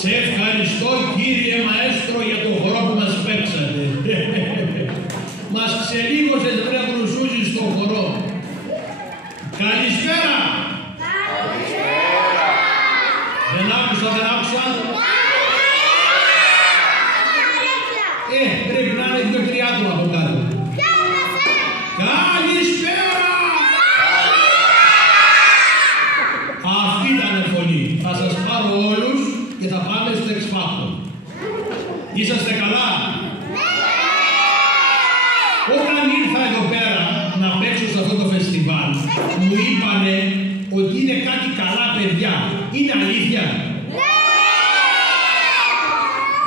Σε ευχαριστώ κύριε Μαέστρο για τον χορό που μας παίξατε. Μας ξελίγωσες βρε Βρουσούζη στον χορό. Καλησπέρα. Καλησπέρα. Δεν άκουσα. Πρέπει να είναι 2-3 άτομα από κάτω. Καλησπέρα. Αυτή ήταν η φωνή. Θα σας πάρω όλους και θα πάμε στο X Factor. Είσαστε καλά? Όταν ήρθα εδώ πέρα να παίξω σε αυτό το φεστιβάλ, μου είπανε ότι είναι κάτι καλά παιδιά. Είναι αλήθεια?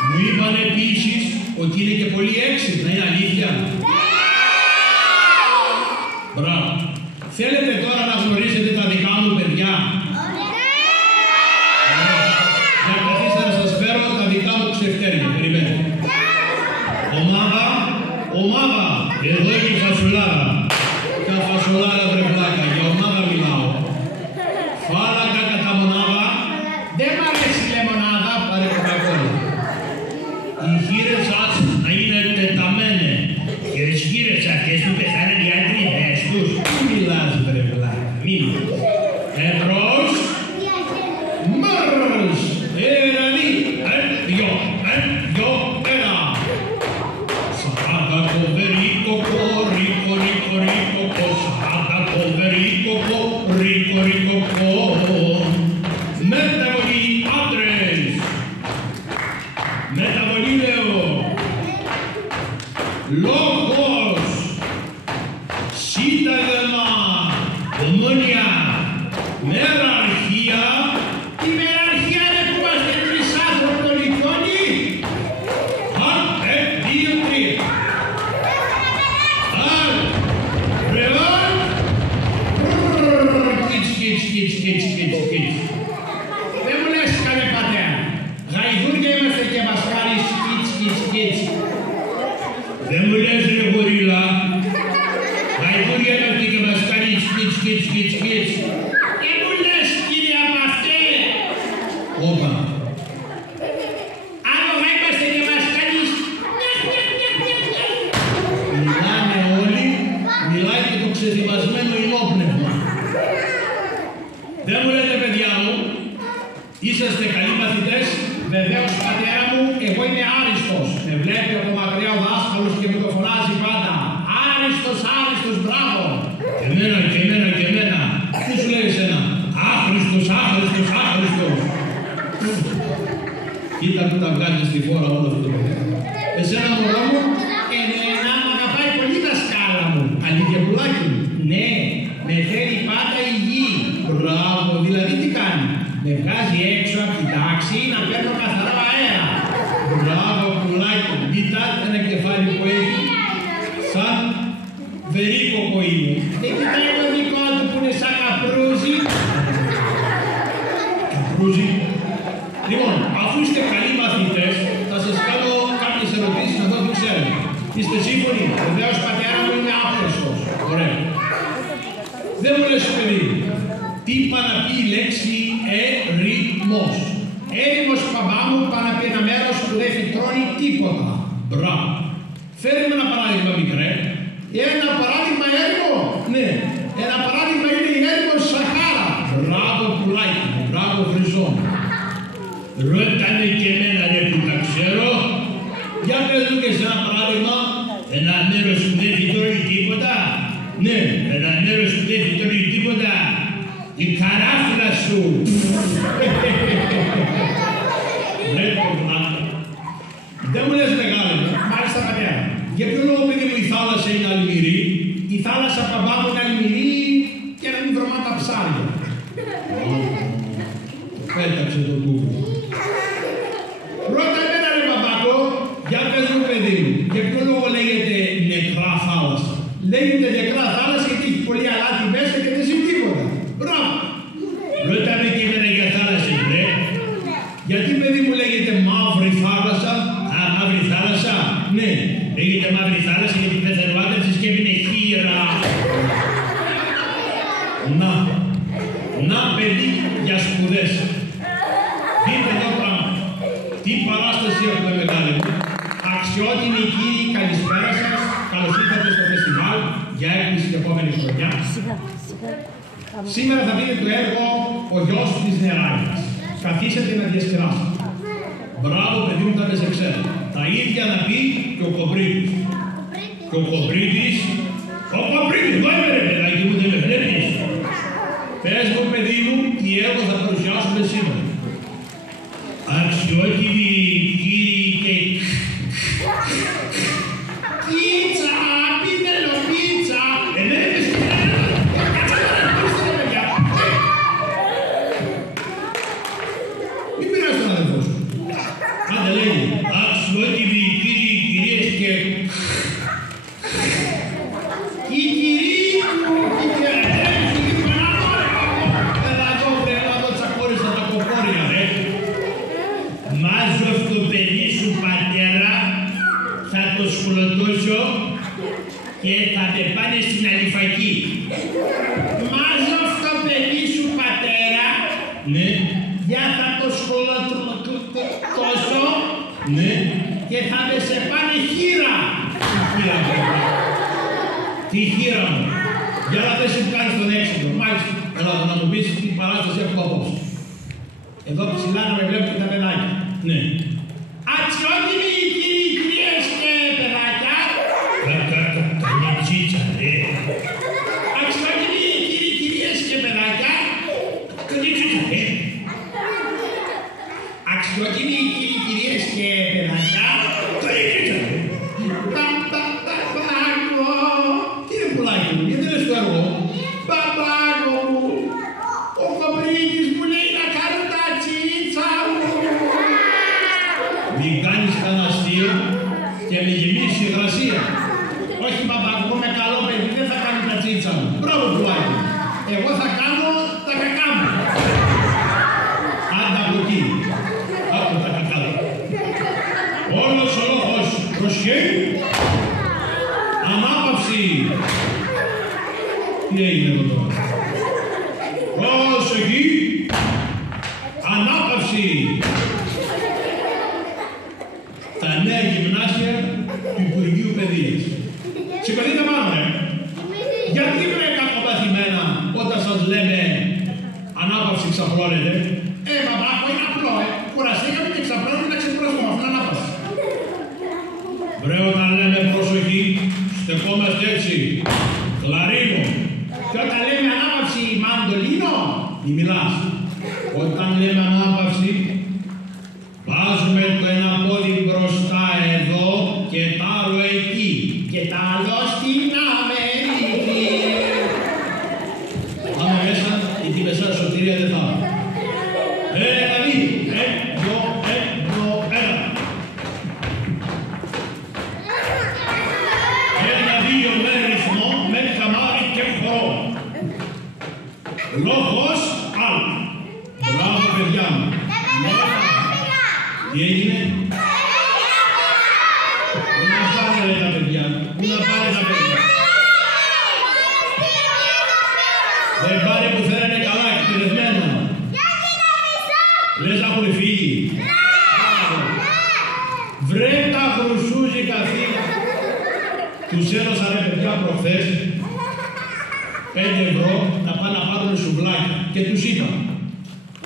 Μου είπανε επίσης ότι είναι και πολύ έξυπνα. Είναι αλήθεια? Μπράβο. Θέλετε τώρα να γνωρίσετε τα δικά μου παιδιά? Για καθίστε να σας φέρω τα δικά μου ξεφτέρια. Περιμένετε. Ομάδα, εδώ είναι η φασουλάδα. Τα φασουλάδα βρε πλάκα, για ομάδα μιλάω. Φάλαγγα κατά μονάδα. Δεν μ' αρέσει η λεμονάδα, πάρε κοκακόλα. Οι χείρες σας να είναι τεταμένες. Και τις χείρες αυτές που πεθάνε οι άντρες τους. Μη μιλάς βρε πλάκα, μη μιλάς. Εμπρός. Μάρς. Ερανή. Δυο. Ένα. Σαράντα κοβερίκοκο, ρίκο. Σαράντα κοβερίκοκο, ρίκο. Μεταβολή άντρες. Μεταβολή λέω. Λόγος. Σύνταγμα. Ομόνια. Μεραρχία. Η μεραρχία είναι που είμαστε τρεις άνθρωποι των εικόνοι. 1, 2, 3. Κιτς. Δεν μου λες καλέ πατέρα. Γαϊδούρια είμαστε και μας κάνεις κιτς. Δεν μου λες ρε γορίλα. Γαϊδούρια είμαστε και μας κάνεις κιτς. Δεν μου λες κύριε Απαυτέ. Όπα. Άλογα είμαστε και μας κάνεις. Μιλάνε όλοι, μιλάει και το ξεδιμασμένο ενόπνευμα. Δεν μου λέτε παιδιά μου, είσαστε καλοί μαθητές? Βεβαίως πατέρα μου, εγώ είμαι άριστος. Με βλέπει από μακριά ο δάσκαλος και μου το φωνάζει πάντα. Άριστος, μπράβο. Και εμένα. Τι σου λέει εσένα? Άχρηστος. Κοίτα που τα βγάζει στη φόρα όλο αυτό το παιδί. Εσένα μωρό μου, εμένα μ' αγαπάει πολύ τα σκάλα μου. Αλήθεια πουλάκι μου. Ναι, με φέρει πάντα υγιή. Μπράβο, δηλαδή τι κάνει? Με βγάζει έξω από την τάξη να παίρνω καθαρό αέρα. Μπράβο πουλάκι μου. Κοίτα ένα κεφάλι που έχει σαν βερίκοκο είναι. Δεν κοιτάει το δικό του που είναι σαν καπρούζι. Λοιπόν, αφού είστε καλοί μαθητές, θα σας κάνω κάποιες ερωτήσεις να δω τι ξέρετε. Είστε σύμφωνοι? Βεβαίως πατέρα μου είναι άπλωστος. Ωραία. Δεν μου λες παιδί, τι πάει να πει η λέξη ερημός? Έρημος παπά μου πάει να πει ένα μέρος που δεν φυτρώνει τίποτα. Μπράβο. Φέρε με ένα παράδειγμα μικρέ. Ένα παράδειγμα έρημο. Ναι. Ένα παράδειγμα είναι η έρημος Σαχάρα. Μπράβο πουλάκι μου. Μπράβο Χρυσό. Ρώτανε και εμένα ρε που τα ξέρω. Για πες μου και σε ένα παράδειγμα. Ένα μέρος που δεν φυτρώνει τίποτα. Ναι, ένα μέρος που δεν φυτρώνει τίποτα. Η καράφλα σου. Δεν μου λες μεγάλη. Μάλιστα πατέρα. Για ποιο λόγο παιδί μου η θάλασσα είναι αλμυρή? Η θάλασσα παπά μου είναι αλμυρή και να μην βρωμά τα ψάρια. Πέταξε το κούβι. Ρώτα εμένα ρε παπάκο, για πες μου παιδί μου, για ποιο λόγο λέγεται νεκρά θάλασσα? Λέγεται νεκρά θάλασσα γιατί έχει πολύ αλάτι μέσα και δεν ζει τίποτα. Μπράβο. Ρώτα με και εμένα για θάλασσα, ρε. Γιατί παιδί μου λέγεται μαύρη θάλασσα? Α, μαύρη θάλασσα. Ναι, λέγεται μαύρη θάλασσα γιατί πέθανε ο άντρας της και έμεινε χείρα. Να παιδί για σπουδές. Δείτε εδώ πράγμα. Τι παράσταση έχουμε μεγάλη μου. Αξιότιμοι κύριοι, καλησπέρα σας. Καλώς ήρθατε στο φεστιβάλ για έκπληση την επόμενη χρονιά. Σήμερα θα δείτε το έργο «Ο γιος της νεράγιας». Καθίσατε να διασκεδάσετε. Μπράβο παιδί μου, τα δεν σε ξέρω. Τα ίδια να πει και ο Κομπρίτης. Και ο Κομπρίτης, εδώ είμαι ρε παιδάκι μου, δεν με βλέπεις. Πες μου παιδί μου, τι έργο θα παρουσιάσουμε σήμερα. Αξιότιμοι κύριοι και... Πίτσα, πίτσα, εμένα με σκέφτεται. Κάτσε να ρωτήσετε παιδιά. Μην πειράζει τον αδελφό σου. Άντε λέγει, αξιότιμοι κύριοι, κυρίες και... Οι κυρίοι μου, οι κυρίες μου, έλα εδώ τσακώρισα τα κοκόρια ρε. Μάζω στο παιδί σου πατέρα, θα το σκουλωτώσω και θα με πάνε στην Αλιφακή. Μάζω στο παιδί σου πατέρα, ναι, για θα το σκουλωτώσω, ναι, και θα με σε πάνε χείρα. Τι χείρα μου, για να δεν σε βγάλεις τον έξυπνο. Μάλιστα, έλα να μου πεις τι παράσταση έχουμε απόψε. Εδώ ψηλά να με βλέπετε τα παιδάκια. Ναι. Αξιότιμοι κύριοι, κυρίες και παιδάκια. Καμιά τσίτσα, ρε. Αξιότιμοι κύριοι, κυρίες και παιδάκια. Καμιά τσίτσα, ρε. Αξιότιμοι κύριοι, κυρίες και παιδάκια. Καμιά τσίτσα, ρε. Τι είναι πουλάκι μου, γιατί λες το έργο. Παπάγο μου. Ο Κομπρίτης μου λέει να κάνω τα τσίτσα μου. Μην κάνεις κανένα αστείο και με γεμίσεις υγρασία. Όχι παπαγώ, με καλό παιδί, δεν θα κάνει τα τσίτσα μου. Μπράβο πουλάκι. Εγώ θα κάνω τα κακά μου. Άντα από εκεί. Από τα κακά μου. Όλος ο λόγος προσχέει. Ανάπαυση. Τι έγινε εδώ τώρα. Προσοχή. Ανάπαυση. Τα νέα γυμνάσια του Υπουργείου Παιδείας. Σηκωθείτε πάνω, ρε. Γιατί βρε κακοπαθημένα όταν σας λέμε ανάπαυση ξαπλώνετε. Παπάκο, είναι απλό, κουραστήκαμε και ξαπλώνουμε να ξεκουραστούμε. Αυτό είναι ανάπαυση. Βρε, όταν λέμε προσοχή, στεκόμαστε έτσι. Κλαρίνο. Και όταν λέμε ανάπαυση μαντολίνο, μη μιλάς. Όταν λέμε ανάπαυση, βάζουμε το ένα πόδι μπροστά εδώ και το άλλο εκεί. Και το άλλο στην Αμερική. Πάμε μέσα, γιατί μέσα σωτηρία δεν θα. Δηλαδή, εδώ, ένα. Ένα-δύο με ρυθμό, με καμάρι και χορό. Λόγος άλλο. Μπράβο παιδιά μου. Τι έγινε? Πού να πάνε τα παιδιά? Πού να πάνε τα παιδιά? Δεν πάνε που θέλανε καλά και τηρευμένα. Λες να έχουν φύγει. Βρε τα χρυσούζικα θύμα. Τους έδωσα ρε παιδιά προχθές 5 ευρώ να πάνε να πάρουν σουβλάκια και τους είπα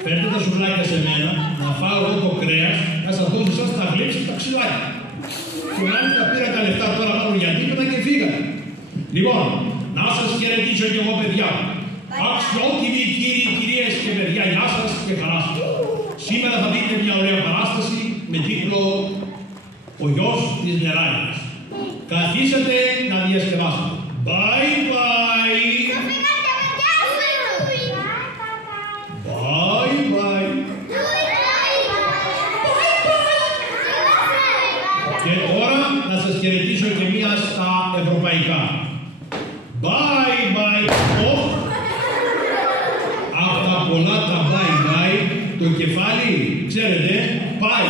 φέρτε τα σουβλάκια σε μένα, να φάω εγώ το κρέας, να σας δώσω εσάς τα γλύψη και τα ξυλάκια. Και μάλιστα πήρα τα λεφτά τώρα πάνω για τίποτα και φύγανε. Λοιπόν, να σας χαιρετήσω κι εγώ παιδιά. Αξιότιμοι κύριοι, κυρίες και παιδιά, γεια σας και χαρά σας. Σήμερα θα δείτε μια ωραία παράσταση με τίτλο «Ο γιος της νεράγιας». Καθίσατε να διασκεδάσετε. Bye bye. Bye bye. Και τώρα να σας χαιρετήσω και μία στα ευρωπαϊκά. Bye bye. Από τα πολλά τα bye bye, το κεφάλι, ξέρετε, πάει.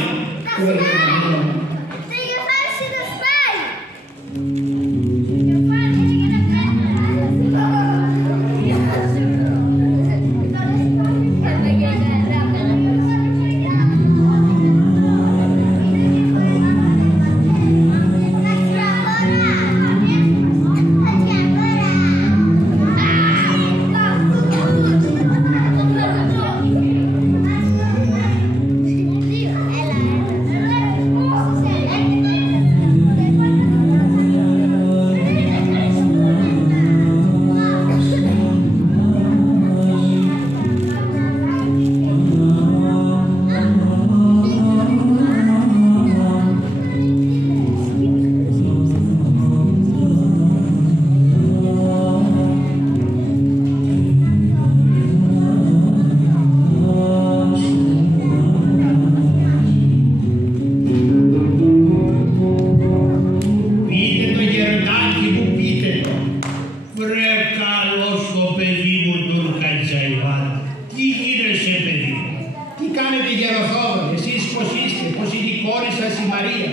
κόρη σας η Μαρία.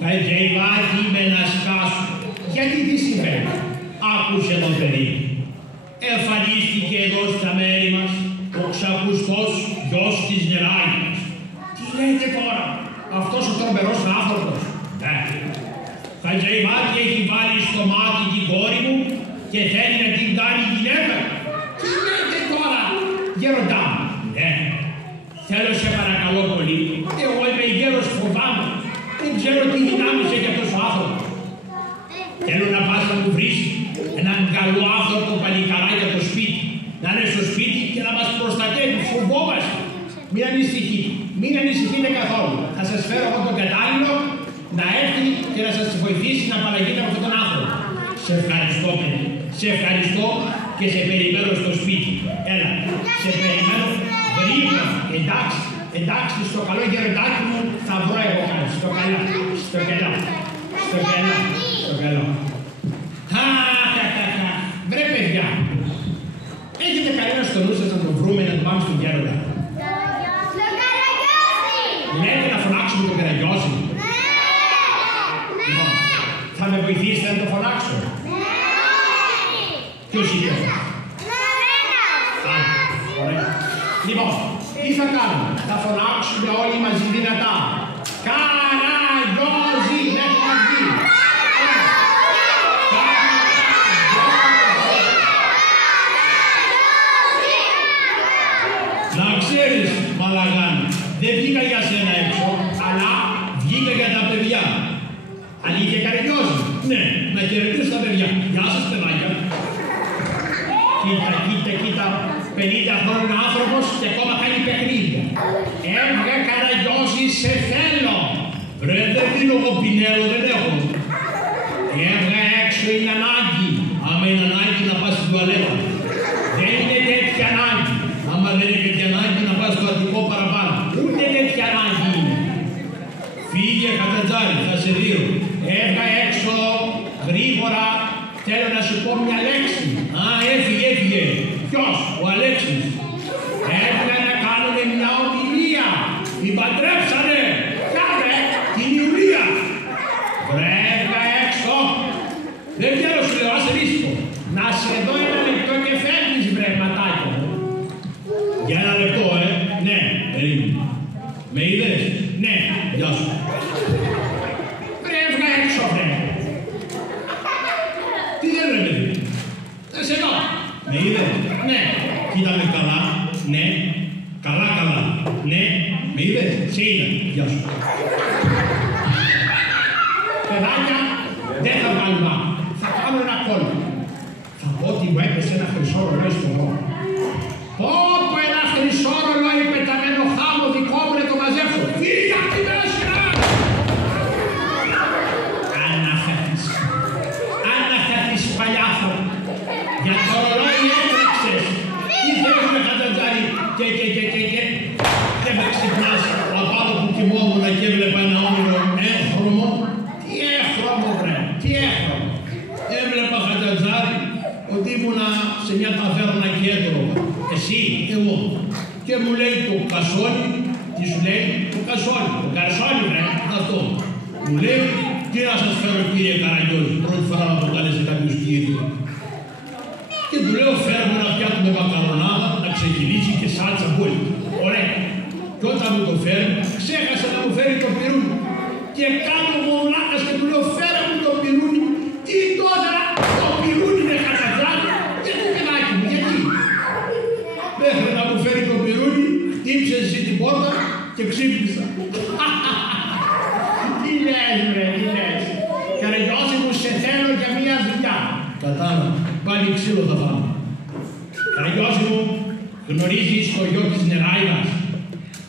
Θα γεϊβάκι με να σκάσω. Γιατί τι συμβαίνει? Άκουσε το παιδί. Εμφανίστηκε εδώ στα μέρη μας ο ξακουστός γιος της Νεράγιας. Τι λέτε τώρα? Αυτός ο τρομερός άνθρωπος? Ναι. Θα γεϊβάκι έχει βάλει στο μάτι την κόρη μου και θέλει να την κάνει γυναίκα. Τι λέτε τώρα? Γέροντά μου. Ναι. Θέλω σε παρακαλώ πολύ. Εγώ είμαι γέρος, φοβάμαι. Δεν ξέρω τι δυνάμεις έχει αυτός ο άνθρωπος. Θέλω να πας να μου βρεις έναν καλό άνθρωπο παλικαρά για το σπίτι. Να είναι στο σπίτι και να μας προστατεύει. Φοβόμαστε. Μην ανησυχείτε. Μην ανησυχείτε καθόλου. Θα σας φέρω από τον κατάλληλο να έρθει και να σας βοηθήσει να απαλλαγείτε από αυτόν τον άνθρωπο. Σε ευχαριστώ, παιδί. Σε ευχαριστώ και σε περιμένω στο σπίτι. Έλα. Σε περιμένω γρήγορα. Εντάξει. Εντάξει, στο καλό γεροντάκι μου θα βρω εγώ κάτι. Στο καλό. Στο καλό. Στο καλό. Στο καλό. Βρε παιδιά. Έχετε κανένα στο νου σας να τον βρούμε να τον πάμε στον γέροντα? Στον Καραγιώση! Λέτε να φωνάξουμε τον Καραγιώση? Ναι! Θα με βοηθήσετε να τον φωνάξω? Ναι! Ποιος είναι αυτός? Ωραία. Λοιπόν, τι θα κάνουμε? Θα φωνάξουμε όλοι μαζί δυνατά. Καραγιώση! Μέχρι να βγει. Να ξέρεις, μαλαγάνη, δεν βγήκα για σένα έξω, αλλά βγήκα για τα παιδιά. Αλήθεια Καραγιώση? Ναι, να χαιρετήσω τα παιδιά. Γεια σας παιδάκια. Κοίτα, κοίτα, κοίτα. 50 χρόνια άνθρωπος και ακόμα κάνει παιχνίδια. Έβγα Καραγιώση, σε θέλω. Βρε, δεν δίνω εγώ πινέλο, δεν έχω. Έβγα έξω, είναι ανάγκη. Άμα είναι ανάγκη να πας στην τουαλέτα. Δεν είναι τέτοια ανάγκη. Άμα δεν είναι τέτοια ανάγκη να πας στο Αττικό παραπάνω. Ούτε τέτοια ανάγκη είναι. Φύγε Χατζατζάρη, θα σε δω. Έβγα έξω, γρήγορα. Θέλω να σου πω μια λέξη. Α, έφυγε, έφυγε. Ποιος? Ο Αλέξης. Έβγα να κάνουμε μια ομιλία. Την παντρέψανε. Κάνε την Ιουλία. Βρέβγα έξω. Δεν βγαίνω σου λέω, άσε ρίσκο. Να σε δω ένα λεπτό και φεύγεις βρε ματάκια. Για ένα λεπτό, ναι, περίμενε. Με είδες? Ναι, γεια σου. Βρέβγα έξω, βρε. Τι δεν ρε παιδί? Σε εδώ. Με είδες? Ναι. Κοίτα με καλά. Ναι. Καλά, καλά. Ναι. Με είδες? Σε είδα. Γεια σου. Παιδάκια, δεν θα βγάλω μάπη. Θα κάνω ένα κόλλο. Θα πω ότι μου έπεσε ένα χρυσό ρολόι στο δρόμο. Πω ένα χρυσό ρολόι πεταμένο χάμο δικό μου να το μαζέψω. Φύγε απ' τη μέση! Αναχαθείς παλιάθρωπο. Για το ρολόι έτρεξες. Τι θες με Χατζατζάρη και δεν με ξυπνάς απάνω που κοιμόμουν και έβλεπα ένα όνειρο έχρωμο. Τι έχρωμο βρε, τι έχρωμο. Έβλεπα Χατζατζάρη ότι ήμουνα σε μια ταβέρνα και έτρωγα. Εσύ, εγώ. Και μου λέει το κασόλι, τι σου λέει, το κασόλι, το καρσόλι βρε, αυτό. Μου λέει, τι να σας φέρω κύριε Καραγιώση, πρώτη φορά να προκαλέσει κάποιος κύριο. Και του λέω φέρνω ένα πιάτο με μακαρονάδα, να ξεκινήσει και σάλτσα μπόλικη. Ωραία. Και όταν μου το φέρνει, ξέχασε να μου φέρει το πυρούνι. Και κάνω μονάχας και του λέω φέρε μου το πυρούνι. Τι τώρα, το πυρούνι με Χατζατζάρη. Γιατί παιδάκι μου, γιατί? Μέχρι να μου φέρει το πυρούνι, χτύπησε εσύ την πόρτα και ξύπνησα. Τι λες βρε, τι λες. Καραγιώση μου, σε θέλω για μια δουλειά. Κατάλαβα, πάλι ξύλο θα πάμε. Καραγιώση μου, γνωρίζεις το γιο της Νεράιδας.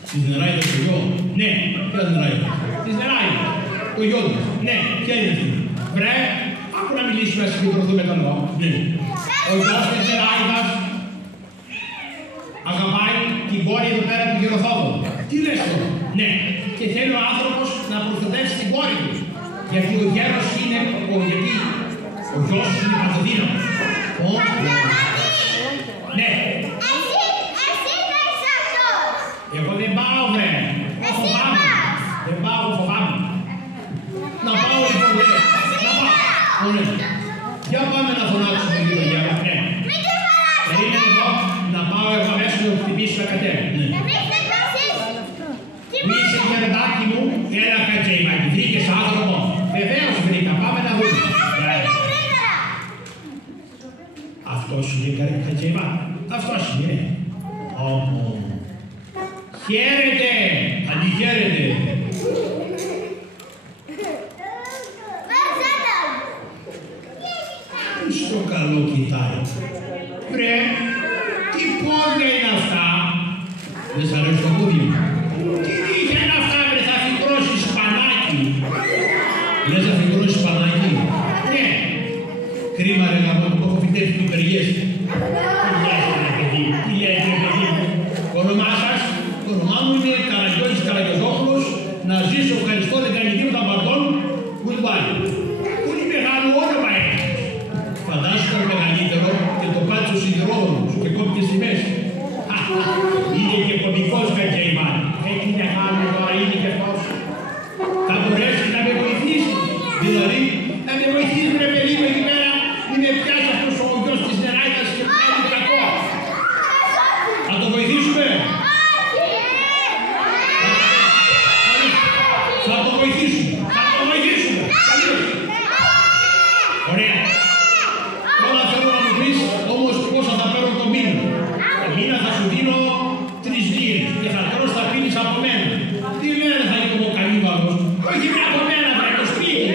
Της Νεράιδας το γιο. Ναι, ποια Νεράιδας? Της Νεράιδας. Το γιο της. Ναι, ποια είναι αυτή? Βρε, άκου να μιλήσουμε, να συγκεντρωθούμε τον λόγο. Ναι. Ο γιος της Νεράιδας αγαπάει την κόρη εδώ πέρα του Γεροθόδου. Τι λες τώρα? Ναι, και θέλει ο άνθρωπος να προστατεύσει την κόρη του. Γιατί ο γέρος είναι, γιατί ο γιος είναι παντοδύναμος. Ναι. Εσύ θα είσαι αυτός. Εγώ δεν πάω βρε. Εσύ πας. Δεν πάω φτάσει, Χαίρετε, αντιχαίρετε. Στο καλό κοιτάει. Βρε, τι πόδια είναι αυτά. Δεν σ' αρέσει το πόδι μου. Τι δίχε είναι αυτά, βρε, θα φυτρώσει σπανάκι. Λες θα φυτρώσει σπανάκι. Ναι. Κρίμα ρε γαμπό, που έχω φυτέψει του υπεργές. Τι λέει ρε παιδί μου. Το όνομά σας, το όνομά μου είναι Καραγιώζης Καραγιωζόπουλος. Να ζήσω, ευχαριστώ, δεν κάνει τίποτα παρτών. Goodbye. Πολύ μεγάλο όνομα έχει. Φαντάζομαι το μεγαλύτερο και το πάτσο σιδηρόδρομο σου και κόβει και στη μέση. Είναι και κωμικός Κακέιμαν. Έχει να κάνουμε τώρα, είναι και αυτός. Θα μπορέσει να με βοηθήσει. Δηλαδή, να με βοηθήσει ρε παιδί μου εκεί πέρα, μην με πιάσει αυτός ο γιος της νεράιδας και μου κάνει κακό. Θα το βοηθήσουμε. Θα το βοηθήσουμε. Θα το βοηθήσουμε. Ωραία. Τώρα θέλω να μου πεις όμως πόσα θα παίρνω το μήνα. Το μήνα θα σου δίνω 3 λίρες και θα τρως θα πίνεις από μένα. Τι λένε θα γίνω εγώ κανίβαλος. Όχι με από μένα, από το σπίτι.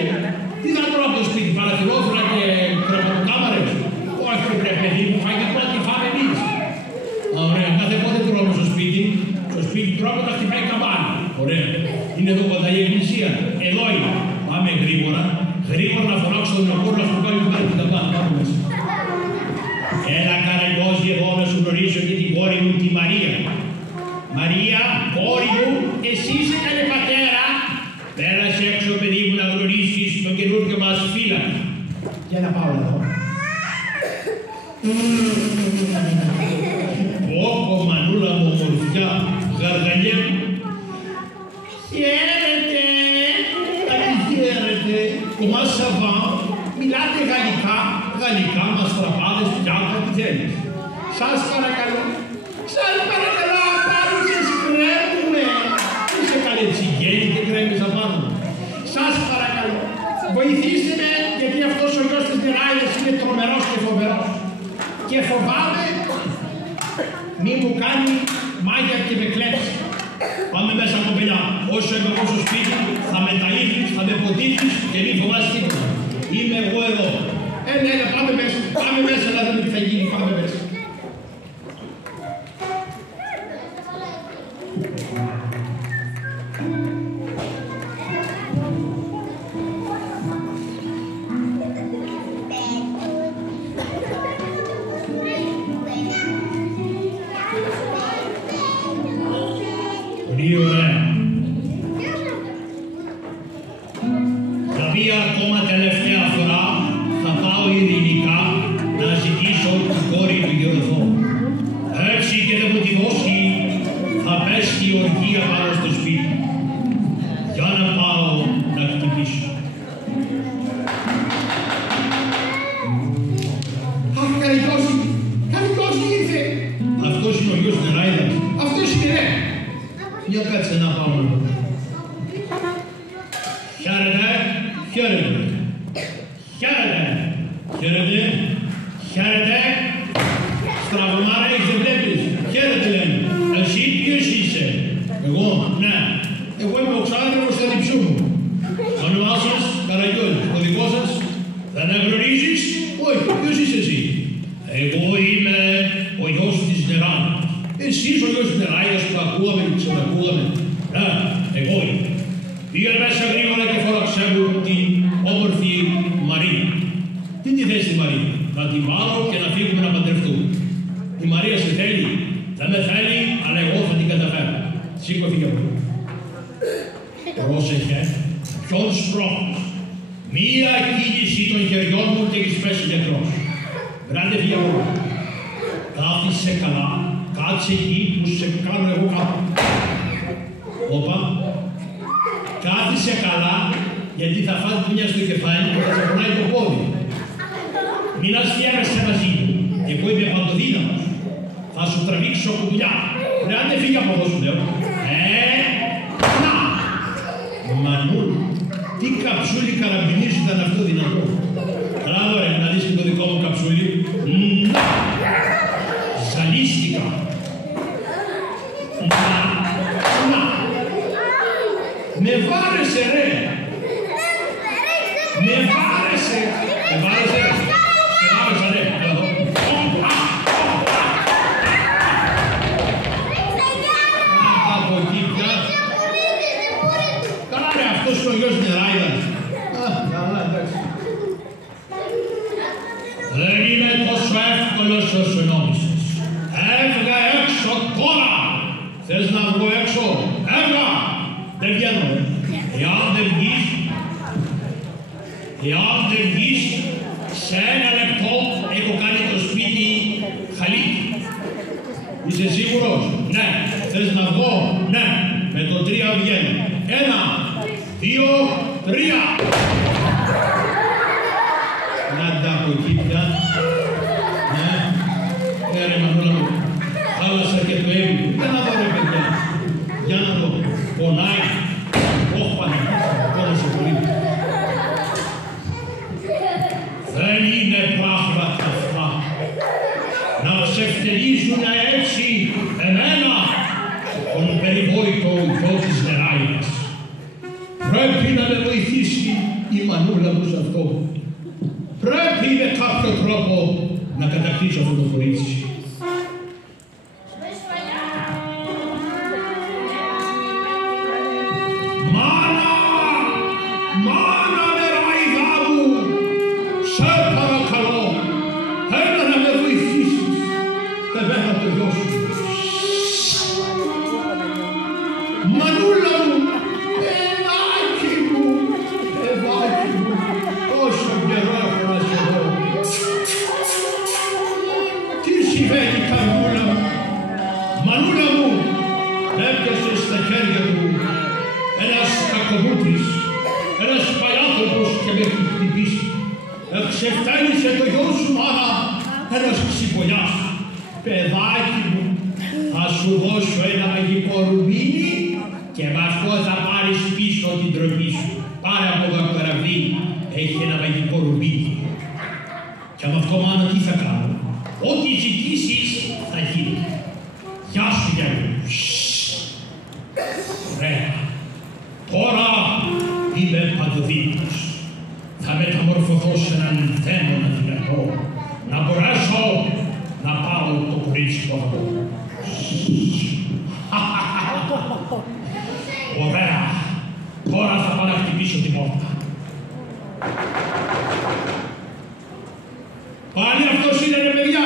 Τι θα τρώω από το σπίτι, παραθυρόφυλλα και κρεβατοκάμαρες. Όχι ρε παιδί μου, φάγει τώρα τι φάμε εμείς. Ωραία, κάθε πότε τρώμε στο σπίτι. Στο σπίτι τρώμε όταν χτυπάει καμπάνα. Ωραία. Είναι εδώ κοντά η εκκλησία. Εδώ είναι. Πάμε γρήγορα. Γρήγορα να φωνάξω τον Απόλλωνα να σου κάνει που κάνει την καμπάνα. Πάμε μέσα. Έλα Καραγιώζη εδώ να σου γνωρίσω και την κόρη μου τη Μαρία. Μαρία, κόρη μου, εσύ είσαι καλέ πατέρα. Πέρασε έξω παιδί μου να γνωρίσεις τον καινούργιο μας φίλα. Για να πάω εδώ. Ω μανούλα μου ομορφιά, γαργαλιέ μου. Χαίρετε, αντιχαίρετε, κομμά σαβά, μιλάτε γαλλικά, γαλλικά, μαστραπάδες, πιάτα, τι θέλεις. Σας παρακαλώ, απάρουσες κρέμουμε. Είσαι καλέ τσιγένη και κρέμεις απάνω. Σας παρακαλώ, βοηθήστε με, γιατί αυτός ο γιος της νεράιδας είναι τρομερός και φοβερός. Και φοβάμαι μη μου κάνει μάγια και με κλέψει. Πάμε μέσα κοπελιά. Όσο είμαι εγώ στο σπίτι, θα με ταΐζεις, θα με ποτίσεις και μη φοβάσαι τίποτα. Είμαι εγώ εδώ. Ναι, πάμε μέσα. Πάμε μέσα να δούμε τι θα γίνει. Πάμε μέσα. Πολύ ωραία. Θα πει ακόμα τελευταία φορά, θα πάω ειρηνικά να ζητήσω την κόρη του Γεωργού. Έτσι και δεν μου τη δώσει, θα πέσει η οργία πάνω στο σπίτι. Για να πάω να χτυπήσω. Αχ, Καραγιώζη ήρθε. Αυτός είναι ο γιος νεράιδας. Αυτός είναι ρε. Για κάτσε να πάω να δω. Χαίρετε. Στραβωμάρα έχεις δεν βλέπεις. Χαίρετε λένε. Εσύ ποιος είσαι. Εγώ, ναι. Εγώ είμαι ο ξάδερφος του διψού μου. Το όνομά σας, Καραγιώζης. Το δικό σας, θα αναγνωρίζεις. Όχι, ποιος είσαι εσύ. Εγώ είμαι ο γιος της νεράιδας. Εσείς ο γιος της νεράιδας που ακούγαμε και ξανακούγαμε. Ναι, εγώ είμαι. Πήγα μέσα γρήγορα και φόραξε μου την όμορφη Μαρία. Τι τη θες τη Μαρία. Να την βάλω και να φύγουμε να παντρευτούμε. Η Μαρία σε θέλει. Δεν με θέλει, αλλά εγώ θα την καταφέρω. Σήκω φύγε από εδώ. Πρόσεχε. Ποιον σπρώχνεις. Μία κίνηση των χεριών μου και έχεις πέσει γιατρός. Βράντε φύγε από εδώ. Κάθισε καλά. Κάτσε εκεί που σε κάνω εγώ κάτω. Όπα. Κάθισε καλά, γιατί θα φας δουλειά στο κεφάλι και θα σε πονάει το πόδι. Μην αστιάβεσαι μαζί μου. Εγώ είμαι παντοδύναμος. Θα σου τραβήξω κουμπιά. Ρε, αν δεν φύγει από εδώ σου λέω. Να! Μανούλ, τι καψούλι καραμπινής ήταν αυτό δυνατό. Μπράβο ρε, να δεις και το δικό μου καψούλι. Ζαλίσαι βάρεσε ρε. Με βάρεσε. Με βάρεσε. Σε βάρεσα ρε. Από εκεί πια. Κάνε αυτός ο γιος νεράιδας. Καλά, εντάξει. Δεν είναι τόσο εύκολος όσο νόμισες. Έβγα έξω τώρα. Θες να βγω έξω. Έβγα. Δεν βγαίνω. Εάν δεν βγεις, σε 1 λεπτό έχω κάνει το σπίτι χαλίκι. Είσαι σίγουρος? Ναι. Θες να βγω? Ναι. Με το 3 βγαίνω. 1, 2, 3. Να τα από εκεί πια. Ναι. Έρε Μανούλα μου. Χάλασα και το έμεινο. Για να δω ρε παιδιά. Για να δω. Πονάει. Όχι πανεπιστήμιο. Πόνασε πολύ. Δεν είναι πράγματα αυτά. Να ξεφτερίζουν έτσι εμένα, τον περιβόητο γιο της νεράιδας. Πρέπει να με βοηθήσει η Μανούλα μου σε αυτό. Πρέπει με κάποιο τρόπο να κατακτήσω αυτό το κορίτσι. Ξεφτάνισε το γιο σου, μάνα, ένας ξυπολιάς. Παιδάκι μου, θα σου δώσω ένα μαγικό ρουμπίνι και με αυτό θα πάρεις πίσω την τροπή σου. Πάρε από το καραβί, έχει ένα μαγικό ρουμπίνι. Και με αυτό, μάνα, τι θα κάνω? Ό,τι ζητήσεις θα γίνει. Γεια σου, Γιάννη. Ωραία. Τώρα είμαι παντοδύναμος. Θα μεταμορφωθώ σε έναν δαίμονα δυνατό, να μπορέσω να πάω το κορίτσι του αυτό. Ωραία. Τώρα θα πάω να χτυπήσω την πόρτα. Πάλι αυτός είναι ρε παιδιά.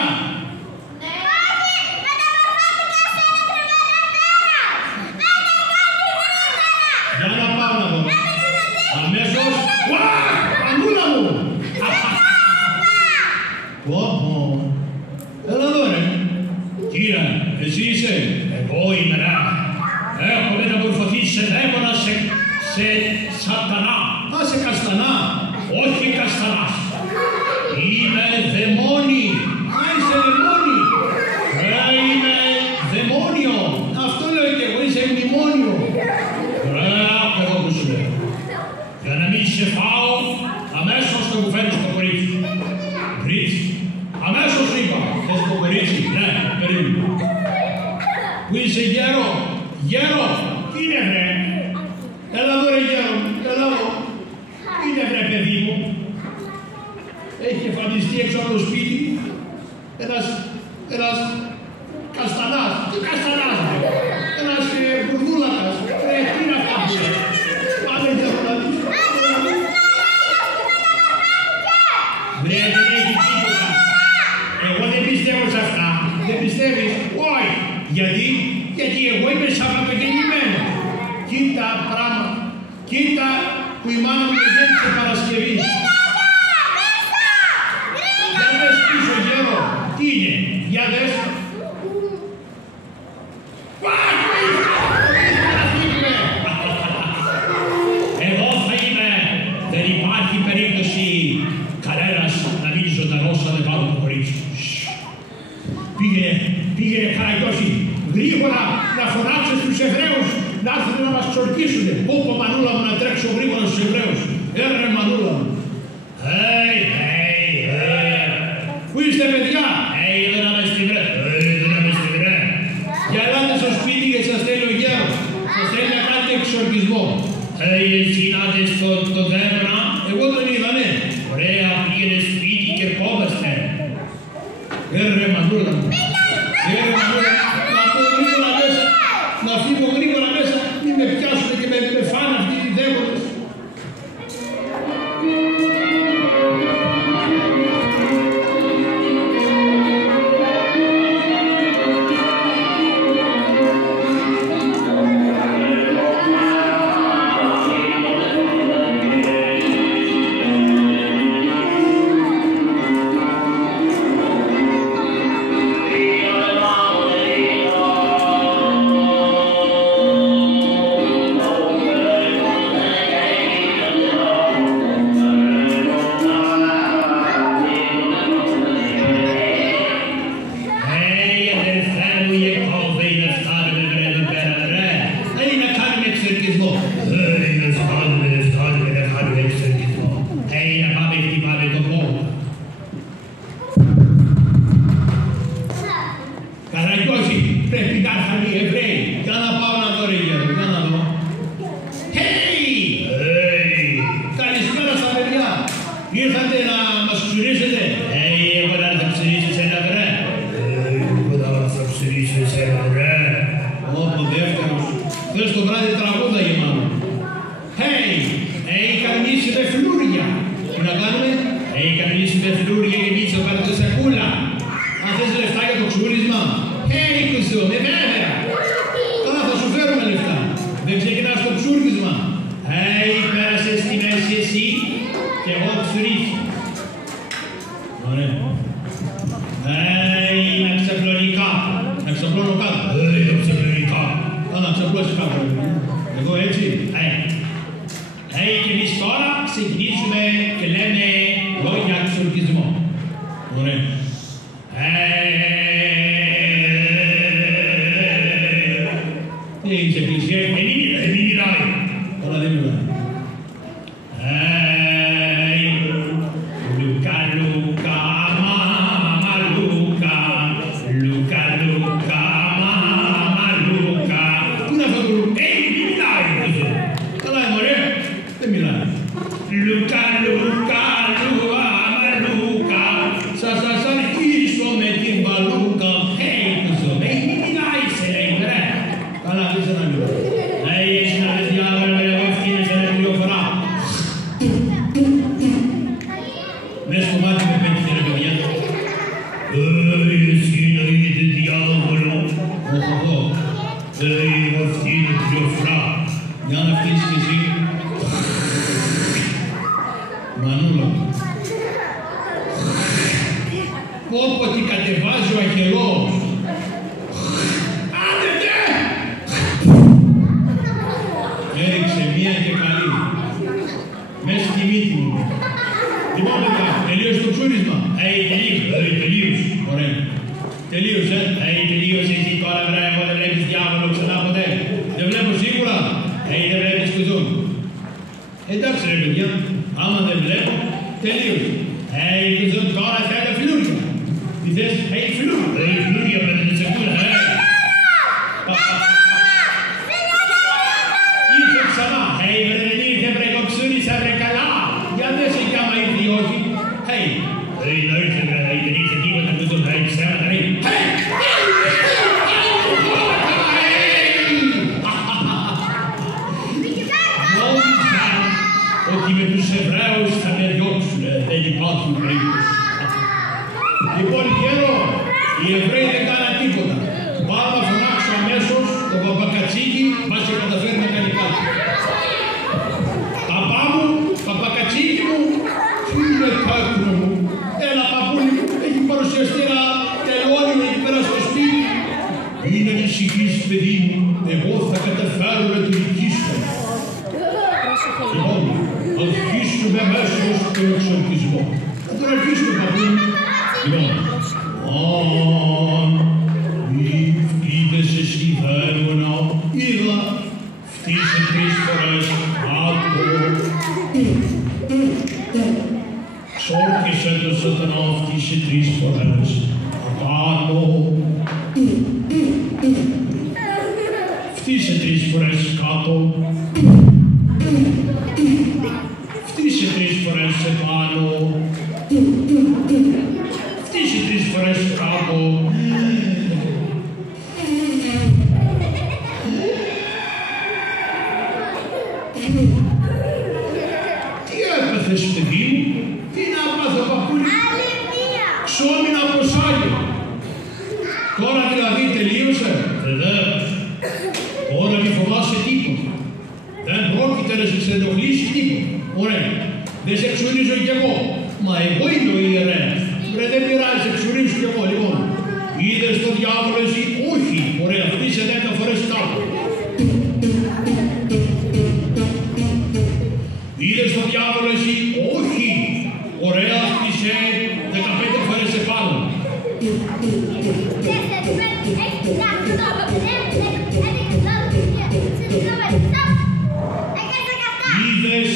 Για να πάω να δω. Αμέσως. Μανούλα μου! Πω, έλα εδώ ρε. Κύριε, εσύ είσαι? Εγώ είμαι ρε. Έχω μεταμορφωθεί σε δαίμονα, σε σατανά. Α, σε καστανά. Όχι καστανάς. Είμαι δαιμόνι. Α, είσαι δαιμόνι. Είμαι δαιμόνιο. Αυτό λέω και εγώ, είσαι μνημόνιο. Ωραία, εγώ που σου λέω. Για να μην σε φάω, αμέσως το κουφαίνεις το κορίτσι. Κορίτσι. Αμέσως είπα. Θες το κορίτσι? Ναι, περίμενε. Που είσαι γέρο? Γέρο. Τι είναι βρε? Έλα εδώ ρε γέρο. Έλα εδώ. Τι είναι βρε παιδί μου? Έχει εμφανιστεί έξω από το σπίτι ένας καστανάς. Τι καστανάς ρε? Ένας μπουρδούλακας. Ρε, τι είναι αυτά που είναι? Πάμε γέρο να δεις. Βρε, δεν έχει τίποτα. Εγώ δεν πιστεύω σε αυτά. Δεν πιστεύεις? Όχι. Γιατί εγώ είμαι σαββατογεννημένος. Κοίτα πράγμα. Κοίτα που η μάνα μου γέννησε Παρασκευή. Για δες πίσω γέρο. Τι είναι? Για δες. Εγώ θα είμαι. Δεν υπάρχει περίπτωση κανένας να μείνει ζωντανός αν δεν πάρω το κορίτσι. Πήγαινε Καραγιώση, γρήγορα να φωνάξεις στους Εβραίους να έρθουν να μας ξορκίσουνε. Πω Μανούλα μου να τρέξω γρήγορα στους Εβραίους. Έρε Μανούλα μου. Πού είστε παιδιά? Δεν είμαστε βρε. Δεν είμαστε βρε. Για ελάτε στο σπίτι και σας στέλνει ο γέρος. Σας στέλνει να κάνετε εξορκισμό. Έτσι ξεκινάτε στο δέρμα, εγώ τον είδα, ναι. Ωραία, πήγαινε σπίτι και ερχόμαστε. Ρε μαντούλα μου. Ρε μαντούλα, να πω γρήγορα μέσα, να φύγω γρήγορα μέσα, μην με πιάσουν και με φάνε αυτοί οι δαίμονες. Φτύσε 3 φορές κάτω. Φτύσε 3 φορές σε πάνω. Φτύσε 3 φορές σε κάτω. Τι έπαθες, παιδί μου? Τι να πάθω, παππούλη? Ψώμι να προσάγει. Τώρα δηλαδή τελείωσε? Βεβαίως. Τώρα μη φοβάσαι τίποτα. Δεν πρόκειται να σε ξενοχλήσει τίποτα. Ωραία. Δεν σε ξουρίζω κι εγώ. Μα εγώ είμαι ο ιερέας. Βρε, δεν πειράζει, σε ξουρίζω κι εγώ. Λοιπόν, είδες τον διάβολο εσύ? Όχι. Ωραία, φτύσε 10 φορές κάτω. Είδες τον διάβολο εσύ? Όχι. Ωραία, φτύσε 15 φορές επάνω. Είδες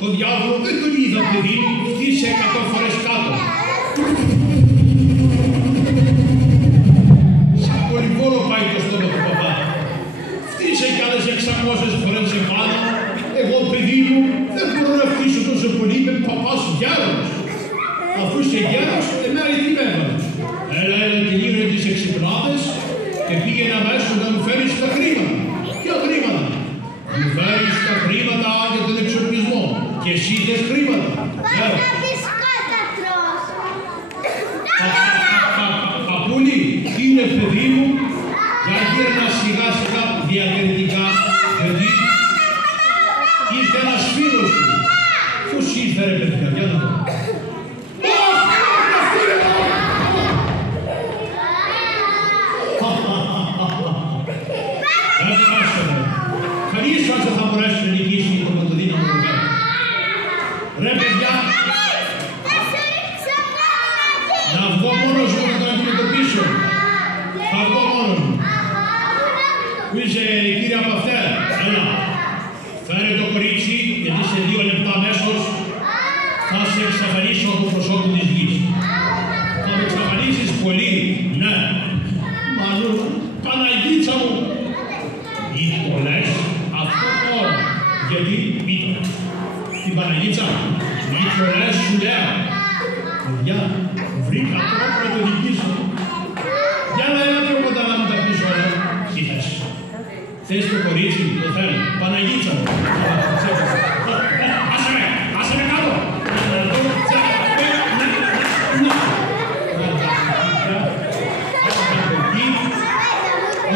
τον διάβολο? Δεν τον είδα, παιδί μου. Φτύσε 100 φορές κάτω. Σαν πολυβόλο πάει το στόμα του παπά. Φτύσε κι άλλες 600 φορές επάνω. Εγώ, παιδί μου, δεν μπορώ να φτύσω τόσο πολύ, είμαι παπάς γέρος. Αφού είσαι γέρος, εμένα τι με έβαλες? Έλα, και γύρω τις 6 πλάδες και πήγαινε αμέσως να μου φέρεις τα χρήματα. Ποια χρήματα? Να μου φέρεις τα χρήματα για τον εξοπλισμό. Και εσύ θες χρήματα. Παππούλη, είναι παιδί μου, για γύρνα σιγά σιγά διακριτικά, γιατί ήρθε ένας φίλος του. Πώς ήρθε ρε παιδιά, για να δω. Κανείς σας δεν θα μπορέσει να νικήσει το πρωτοδύναμο του Θεού. Ρε παιδιά, να βγω μόνος μου να το αντιμετωπίσω. Θα βγω μόνος μου. Πού είσαι, κύριε Παυτέρα? Έλα. Φέρε το κορίτσι, γιατί σε 2 λεπτά αμέσως θα σε εξαφανίσω από το προσώπου της γης. Θα με εξαφανίσεις πολύ, ναι. Μανούλα, Παναγίτσα μου. Ή το λες αυτό τώρα, γιατί πείτε την Παναγίτσα, μη το λες σου λέω. Παιδιά, βρήκα τρόπο να το νικήσω. Για να έλα πιο κοντά να μου τα πεις όλα. Τι θες? Θες το κορίτσι? Το θέλω. Παναγίτσα μου. Άσε με κάτω.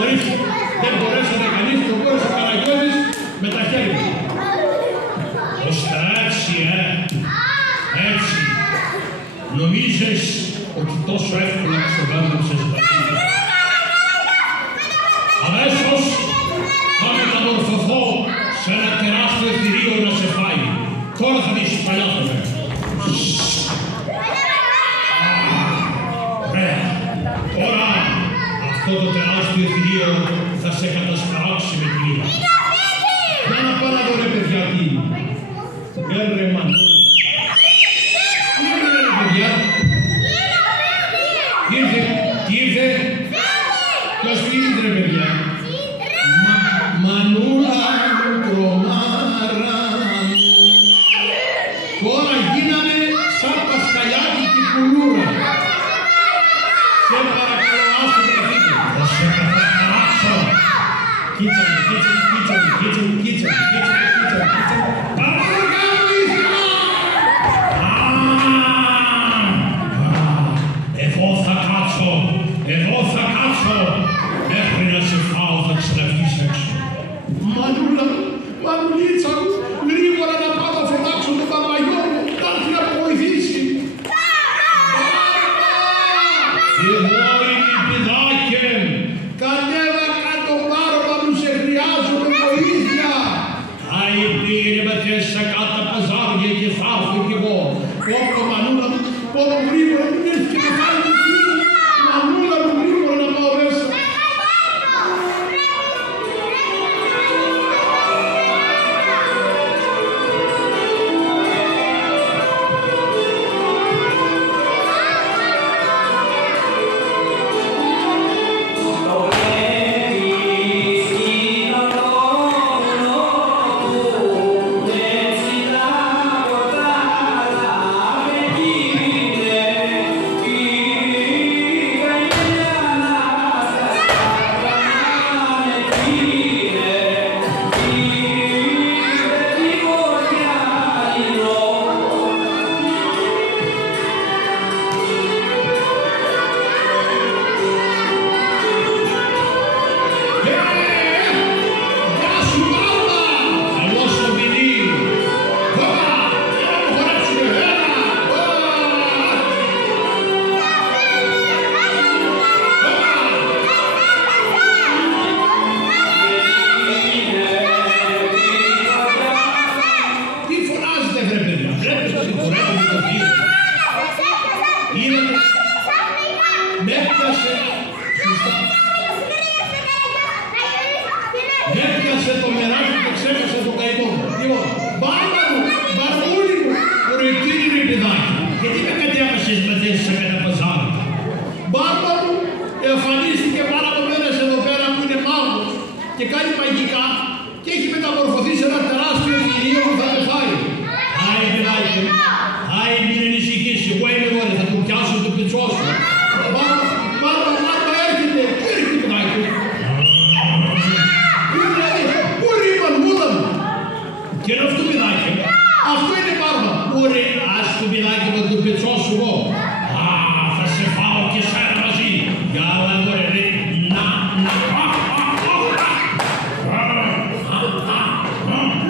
Ορίστε, δεν μπορέσανε κανείς, το μπόρεσε ο Καραγιώδης με τα χέρια. Ώστε έτσι, έτσι. Νομίζεις ότι τόσο εύκολα ξεβάλεψες τα χέρια? Αμέσως θα μεταμορφωθώ σε ένα τεράστιο θηρίο να σε φάει. Τώρα θα δεις παλιάθρωπε. Ωραία. Τώρα αυτό το τεράστιο θηρίο θα σε κατασπαράξει με τη μοίρα. Για να πάω να δω ρε παιδιά τι είναι. Ρε Μανούλα. Τι είναι ρε παιδιά? Τι ήρθε? Ποιος φύγει ρε παιδιά? Μανούλα μου, τρομάρα μου. Τώρα γίναμε σαν πασκαλιάτικη κουλούρα. Σε παρακαλώ, άσε τα φύγει. Θα σε κατασπαράξω. Κίτσα μου. Παρακαλώ μου ήθελα. Εδώ θα κάτσω. Μέχρι να σε φάω θα ξαναβγείς έξω. Μανουλίτσα μου, γρήγορα να πάω να φωνάξω τον Παπαγιό μου, να έρθει να βοηθήσει. Εγώ είμαι παιδάκε, κατέβα κάτω πάρωμα μου, σε χρειάζομαι βοήθεια. Άι πήγαινε με θέσα κάτω παζάρια και θα έρθω κι εγώ. Όπλο Μανούλα μου, πόνο γρήγορα μου έρθει και με φάει μου φίλη. Μανούλα μου, γρήγορα να πάω μέσα. Thank you. την πορεία με το θείο. Είδατε, με έπιασε, σωστά. Με έπιασε το μεράκι και ξέχασε το καημό μου. Λοιπόν, μπάρμα μου, μπαρμούλη μου, ορεκτήρι ρε παιδάκι. Γιατί με κατέβασες με θέσεις σε ένα παζάρι. Μπάρμα μου, εμφανίστηκε πάρα από μέρες εδώ πέρα που είναι μάγος και κάνει μαγικά και έχει μεταμορφωθεί σε ένα τεράστιο θηρίο που θα με φάει. Άι παιδάκι, άι μην ανησυχείς, εγώ είμαι εδώ, θα του πιάσω το πετσό σου. Μπάρμα έρχεται, πού έρχεται παιδάκι. Πού ρίμαν μούδα μου. Και είναι αυτό παιδάκι, αυτό είναι μπάρμα. Ωραία, ας το παιδάκι με το πετσό σου εγώ. Θα σε φάω και σένα μαζί. Για όλα τώρα, ρε,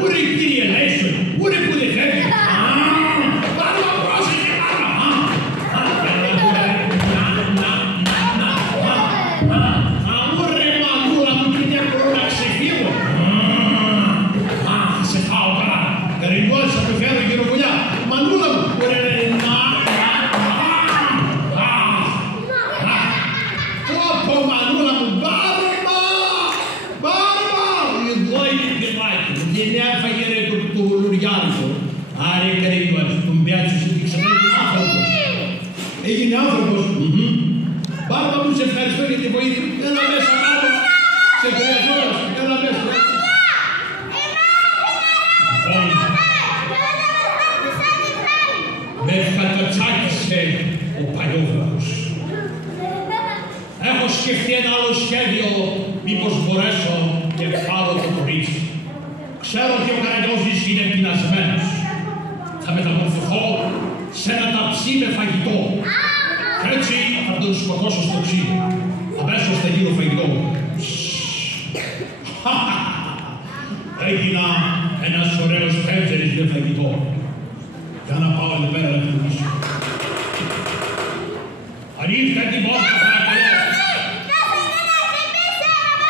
Ούρε κύριε Λέισον, ούρε που δεν φεύγει. Πάρμα πρόσεχε, πάρμα. Ούρε μαγούλα μου και μια κορώνα ξεφύγω. Θα σε φάω καλά. Καρινός θα του φέρω γυροβουλιά. Μανούλα μου, ούρε Πω μανούλα μου, μπάρμα. Εδώ είναι παιδάκι. Δεν έφαγε ρε το λουριάρικο. Άρε Καρινός, τον πιάτσες ότι ξανά έγινε άνθρωπος. Έγινε άνθρωπος. Μπάρμα μου, σε ευχαριστώ για τη βοήθεια. Έλα μέσα κάτω. Σε χρειαζόμαστε. Έλα μέσα. Με κατατσάκισε ο παλιόβραχος. Έχω σκεφτεί ένα άλλο σχέδιο, μήπως μπορέσω και πάρω το κορίτσι. Ξέρω ότι ο Καραγκιόζης είναι πεινασμένος. Θα μεταμορφωθώ σε ένα ταψί με φαγητό. Κι έτσι θα τον σκοτώσω στο ξύλο. Αμέσως θα γίνω φαγητό. Έγινα ένας ωραίος πέντζερης με φαγητό. Για να πάω εδώ πέρα να κοιμήσω. Ανοίχτε την πόρτα, παρακαλώ.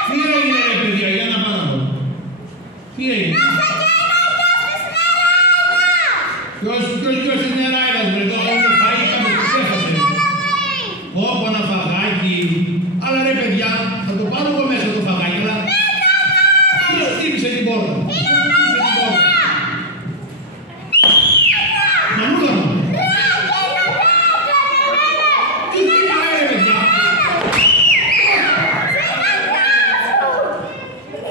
Τι έγινε ρε παιδιά, για να πάω. Τι έγινε. Ποιος είναι νεράιδας με εδώ, είναι φαΐ, κάπως τους έχασε. Όπο ένα φαγάκι. Αλλά ρε παιδιά, θα το πάρω εγώ μέσα το φαγάκι, αλλά ποιος χτύπησε την πόρτα. Μανούλα μου. Τι χτύπησε ρε παιδιά.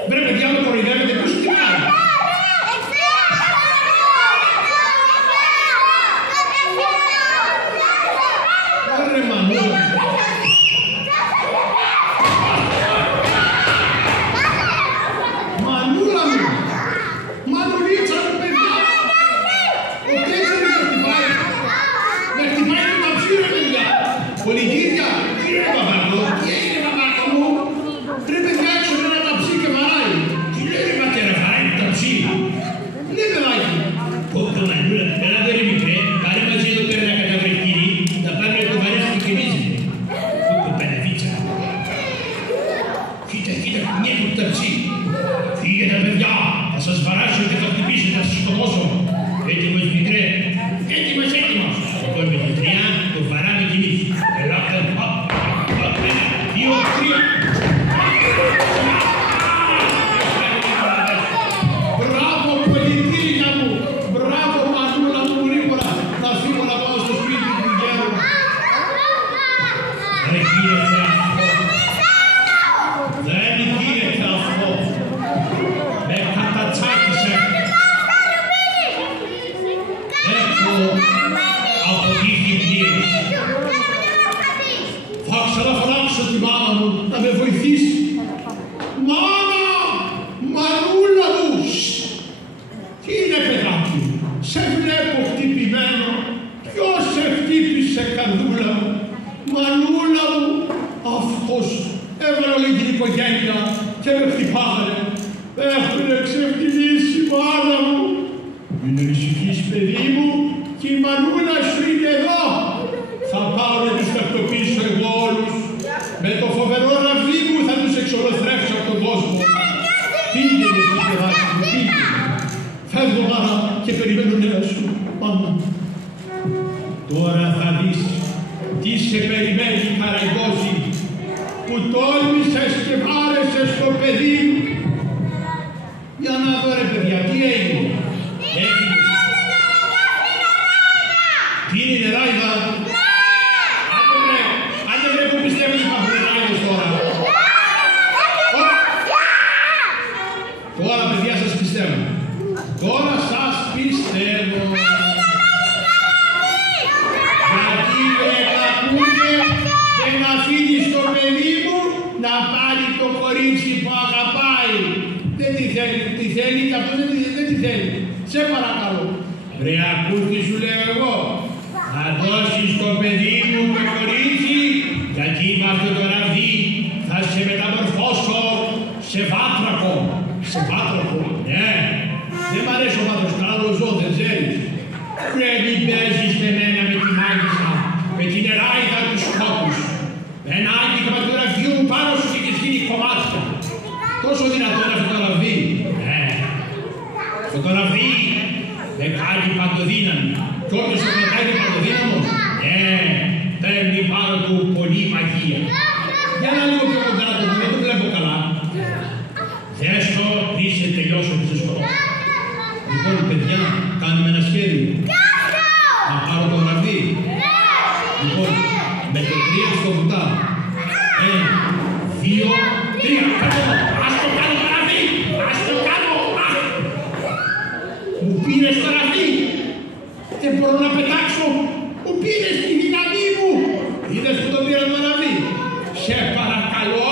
Βρε παιδιά με κοροϊδεύετε, ποιος χτυπάει. Ρε μανούλα μου. Μανούλα μου. Μανουλίτσα μου παιδιά. Ο τέσσερις με χτυπάει. Με χτυπάει και τα ψήρα παιδιά. Πολιτήρια. Τι είναι παπάκο. Τι έγινε παπάκο μου. Ρε παιδιά έξω με ένα ταψί και βαράει. Τι λέει ρε πατέρα βαράει το ταψί. Ναι παιδάκι. Πω Μανούλα, έλα εδώ ρε μικρέ. Πάρε μαζί εδώ πέρα ένα καταβρεχτήρι. Θα πάρουμε το βαρέσει και κεμίζεται. Πω Παναβίτσα. Κοίτα, κουνιέται το ταψί. Φύγετε παιδιά. Θα σας βαράσω και θα χτυπήσετε, θα σας σκοτώσω. Έτοιμος μικρέ. Έτοιμος. Λοιπόν με την τρία το βαράμε κι εμείς. Ελάτε, ένα, δύο, τρία. Μπράβο πολιτήρια μου. Μπράβο Μανούλα μου γρήγορα. Να φύγω να πάω στο σπίτι του γέρου. Ρε κύριε Θεαθό. Δεν γίνεται αυτό. Με κατατσάκισε. Έχω αποτύχει πλήρως. Θα ξαναφωνάξω τη μάμα μου να με βοηθήσει. Μάμα! Μανούλα μου! Τι είναι παιδάκι, σε βλέπω χτυπημένο. Ποιος σε χτύπησε καρδούλα μου. Μανούλα μου! Αυτός έβαλε όλη την οικογένεια και με χτυπάγανε. Έχουνε ξεφτυλίσει μάνα μου. Μην ανησυχείς παιδί μου και η μανούλα σου είναι εδώ. Θα πάω να τους τακτοποιήσω εγώ όλους. Με το φοβερό ραβδί μου θα τους εξολοθρεύσω από τον κόσμο. Πήγαινε στην παιδάκι μου, πήγαινε. Φεύγω μάνα και περιμένω νέα σου. Μάμα. άμεσα στο παιδί μου. Για να δω ρε παιδιά, τι έγινε. Τι είναι η νεράιδα. Άντε βρε που πιστεύετε ότι υπάρχουν νεράιδες τώρα. Τώρα παιδιά σας πιστεύω. Τώρα σας πιστεύω. Γιατί δεν ακούτε και να αφήνει στο παιδί μου να πάρει το κορίτσι που αγαπάει. Δεν τη θέλει, τη θέλει και αυτό δεν τη θέλει. Σε παρακαλώ. Βρε ακούς τι σου λέω εγώ. Θα δώσεις το παιδί μου το κορίτσι, γιατί είμαστε το ραβδί, θα σε μεταμορφώσω σε βάτραχο. Σε βάτραχο, ναι. Δεν μ' αρέσει ο βάτραχος, καλό ζώο, δεν ξέρεις. Πρέπει παίζεις με μένα με τη μάγισσα, με την νεράιδα τους σκότους. Ένα άγγιγμα του ραβδιού μου πάνω σου και γίνει κομμάτια. Τόσο δυνατό είναι αυτό το ραβδί. Ναι. Αυτό το ραβδί δεν κάνει παντοδύναμη. Κι όποιος το κρατάει παντοδύναμος, παίρνει πάνω του πολύ μαγεία. Για να λίγο πιο κοντά το δεν το βλέπω καλά. Δες το, πριν σε τελειώσω και σε σκοτώ. Λοιπόν, παιδιά, κάνουμε ένα σχέδιο. Να πάρω το ραβδί. Λοιπόν, με το 3 στο βουτά. 1, 2, 3. Ας το κάνω το ραβδί! Ας το κάνω! Μου πήρες το ραβδί! Δεν μπορώ να πετάξω! Μου πήρες τη δύναμή μου! Είδες που το πήρα το ραβδί! Σε παρακαλώ,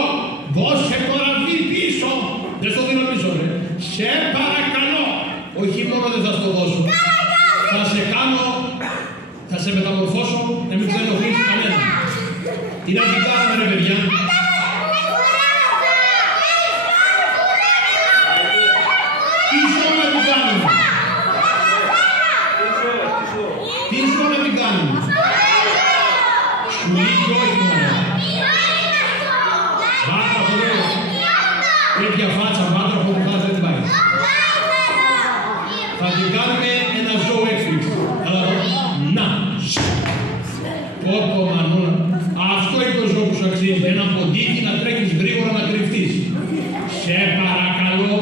δώσε το ραβδί πίσω! Δεν στο δίνω πίσω, ρε! Σε παρακαλώ! Όχι μόνο δεν θα στο δώσω. Θα σε κάνω, θα σε μεταμορφώσω, να μην ξενοχλήσει κανένα. Τι να την κάνουμε ρε παιδιά. Τι ζω να την κάνουμε. Τι ζω να την κάνουμε. Σκουλί και όχι μόνο. Βάτραχο λέω. Τέτοια φάτσα βάτραχο που θα δεν πάει. Θα την κάνουμε ένα ζώο έκπληξη. Αλλά να. Πόπο μανούλα. Αυτό είναι το ζώο που σου αξίζει. Ένα ποντίκι να τρέχεις γρήγορα να κρυφτείς. Σε παρακαλώ,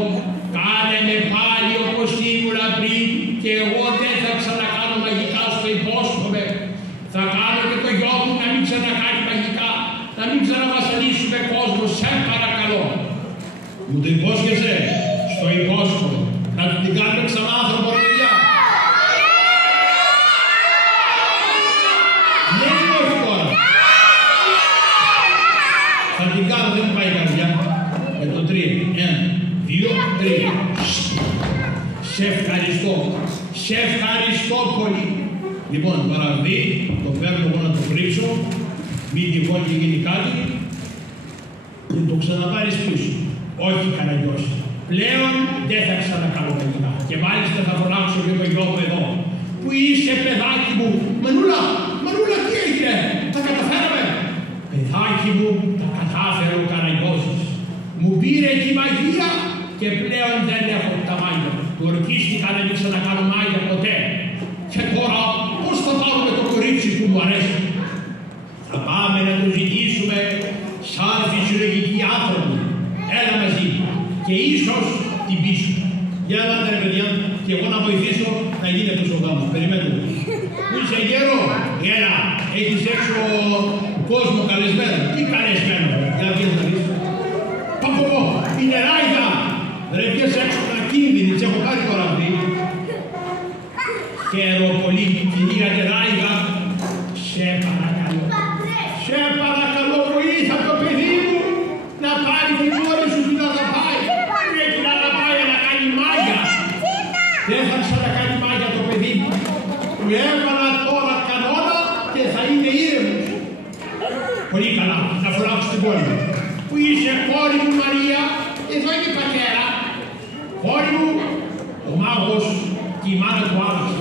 κάνε με πάλι όπως ήμουνα πριν και εγώ δεν θα ξανακάνω μαγικά, στο υπόσχομαι. Θα κάνω και το γιο μου να μην ξανακάνει μαγικά, να μην ξαναβασανίσουμε κόσμο. Σε παρακαλώ. Μου το υπόσχεσαι. Στο υπόσχομαι. Να την κάνουμε ξανά άνθρωπο, ρε παιδιά. Ναι, όχι τώρα. Θα την κάνω, δεν πάει η καρδιά. Με το 3. 1, 2, 3. Σε ευχαριστώ. Σε ευχαριστώ πολύ. Λοιπόν, το ραβδί, το παίρνω εγώ να το κρύψω. Μην τυχόν και γίνει κάτι. Και το ξαναπάρεις πίσω. Όχι Καραγιώση. Πλέον δεν θα ξανακάνω παιδιά. Και μάλιστα θα φωνάξω και το γιο μου εδώ. Πού είσαι παιδάκι μου. Μανούλα, Μανούλα τι έγινε. Τα καταφέραμε. Παιδάκι μου, τα κατάφερε ο Καραγιώσης. Μου πήρε τη μαγεία και πλέον δεν έχω τα μάγια. Του ορκίστηκα να μην ξανακάνω μάγια ποτέ. Και τώρα πώς θα πάρουμε το κορίτσι που μου αρέσει. Θα πάμε να το ζητήσουμε σαν φυσιολογικοί άνθρωποι. Έλα μαζί και ίσως την πίσω. Για να ρε παιδιά, και εγώ να βοηθήσω να γίνει αυτός ο γάμος. Περιμένουμε. Πού είσαι γέρο, έλα, έχεις έξω κόσμο καλεσμένο. Τι καλεσμένο, για να βγεις να δεις. Παπω, η νεράιδα. Ρε βγες έξω τα κίνδυνη, της έχω πάρει το ραβδί. Χαίρο πολύ, κυρία νεράιδα. Σε παρακαλώ. Σε παρακαλώ, βοήθα το παιδί μου να πάρει την κόρη σου που την αγαπάει. Πρέπει να αγαπάει να κάνει μάγια. Δεν θα ξανακάνει μάγια το παιδί μου. Του έβαλα τώρα κανόνα και θα είναι ήρεμος. Πολύ καλά, να φωνάξω την κόρη μου. Πού είσαι κόρη μου Μαρία, εδώ είναι η πατέρα. Κόρη μου, ο μάγος και η μάνα του άλλαξε.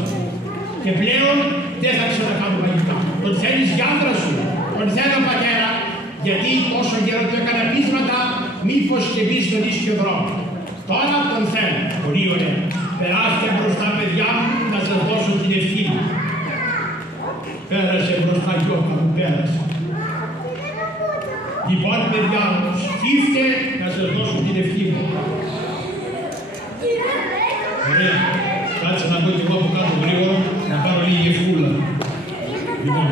Και πλέον δεν θα ξανακάνω μαγικά. Τον θέλεις για άντρα σου, τον θέλω πατέρα, γιατί όσο καιρό του έκανα πείσματα, μήπως και μπει στον ίσιο δρόμο. Τώρα τον θέλω. Πολύ ωραία. Περάστε μπροστά παιδιά μου να σας δώσω την ευθύνη. Πέρασε μπροστά γιώκα μου, πέρασε. Λοιπόν παιδιά μου, σκύφτε να σας σας δώσω την ευχή μου. Ωραία. Κάτσε να πω κι εγώ από κάτω γρήγορα, να πάρω λίγη ευχούλα. Λοιπόν,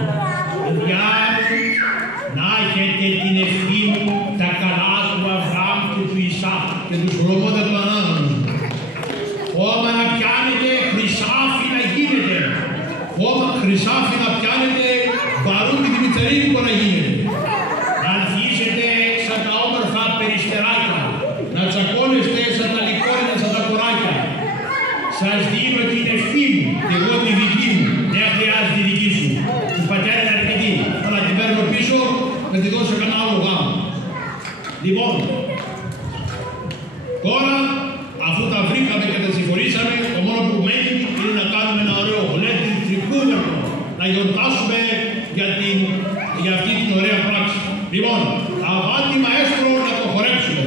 παιδιά, να έχετε την ευχή μου τα καλά του Αβραάμ και του Ισαάκ και τους χρωμόντα του ανάδρομου. Χώμα να πιάνετε, χρυσάφι να γίνετε. Χώμα χρυσάφι να πιάνετε, βαρούν τη Δημητριακό να γίνετε. Να αρχίσετε σαν τα όμορφα περιστεράκια, να τσακώνεστε σαν τα λικόρια, σαν τα κοράκια. Σας δίνω την ευχή μου και εγώ τη δική μου. Δεν χρειάζεται τη δική σου. Του πατέρα είναι αρκετή. Αλλά την παίρνω πίσω να τη δώσω κανένα άλλο γάμο. Λοιπόν, τώρα αφού τα βρήκαμε και τα συγχωρήσαμε, το μόνο που μένει είναι να κάνουμε ένα ωραίο γλέντι τρικούδερνο. Να γιορτάσουμε για αυτή την ωραία πράξη. Λοιπόν, αβάντι μαέστρο να το χορέψουμε.